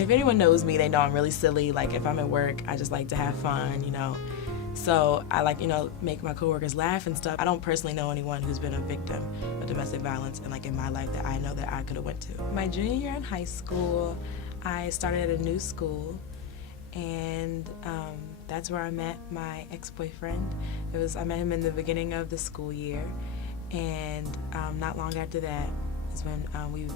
And if anyone knows me, they know I'm really silly. Like if I'm at work, I just like to have fun, you know. So I like, you know, make my coworkers laugh and stuff. I don't personally know anyone who's been a victim of domestic violence and like in my life that I know that I could have went to. My junior year in high school, I started at a new school, and that's where I met my ex-boyfriend. I met him in the beginning of the school year, and not long after that is when we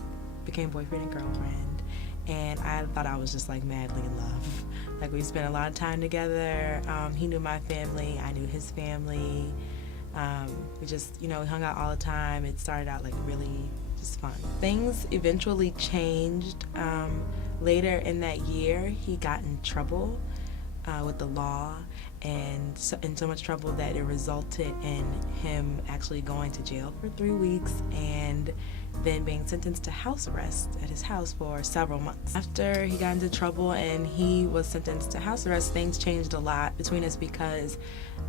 became boyfriend and girlfriend. And I thought I was just like madly in love. Like we spent a lot of time together. He knew my family, I knew his family. We just, you know, we hung out all the time. It started out like really just fun. Things eventually changed. Later in that year, he got in trouble with the law, and in so much trouble that it resulted in him actually going to jail for 3 weeks and then being sentenced to house arrest at his house for several months. After he got into trouble and he was sentenced to house arrest, things changed a lot between us because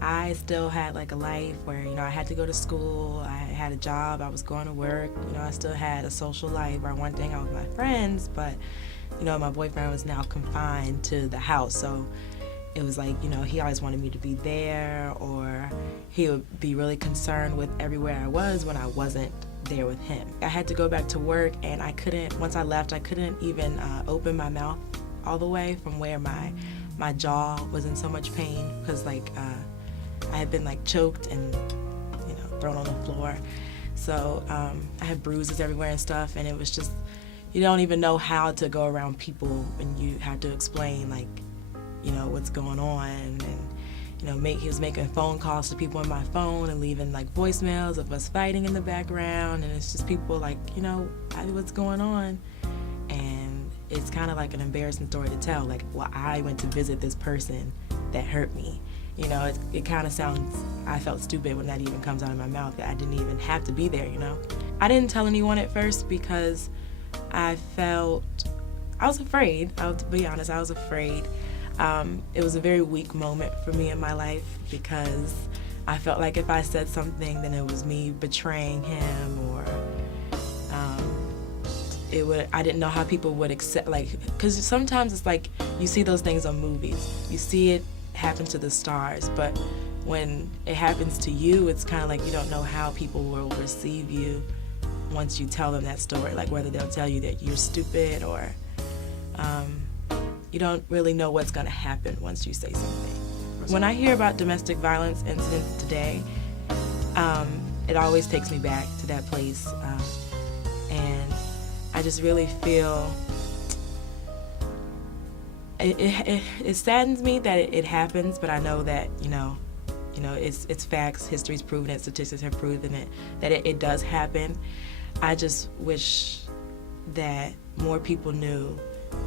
I still had like a life where, you know, I had to go to school, I had a job, I was going to work, you know, I still had a social life where I wanted to hang out with my friends, but, you know, my boyfriend was now confined to the house, so it was like, you know, he always wanted me to be there, or he would be really concerned with everywhere I was when I wasn't there with him. I had to go back to work, and once I left, I couldn't even open my mouth all the way from where my jaw was in so much pain, because like I had been like choked and, you know, thrown on the floor. So I had bruises everywhere and stuff, and it was just, you don't even know how to go around people when you have to explain like, you know, what's going on. And you know, he was making phone calls to people on my phone and leaving like voicemails of us fighting in the background, and it's just people like, you know, what's going on? And it's kind of like an embarrassing story to tell, like, well, I went to visit this person that hurt me. You know, it kind of sounds, I felt stupid when that even comes out of my mouth, that I didn't even have to be there, you know. I didn't tell anyone at first because I was afraid. To be honest, I was afraid. It was a very weak moment for me in my life because I felt like if I said something, then it was me betraying him, or I didn't know how people would accept, like, because sometimes it's like you see those things on movies, you see it happen to the stars, but when it happens to you, it's kind of like you don't know how people will receive you once you tell them that story, like whether they'll tell you that you're stupid, or you don't really know what's going to happen once you say something. When I hear about domestic violence incidents today, it always takes me back to that place, and I just really feel it saddens me that it happens, but I know that you know it's facts. History's proven it. Statistics have proven it that it does happen. I just wish that more people knew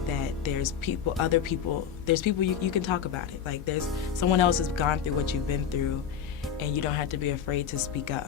that there's people you can talk about it. Like there's someone else has gone through what you've been through, and you don't have to be afraid to speak up.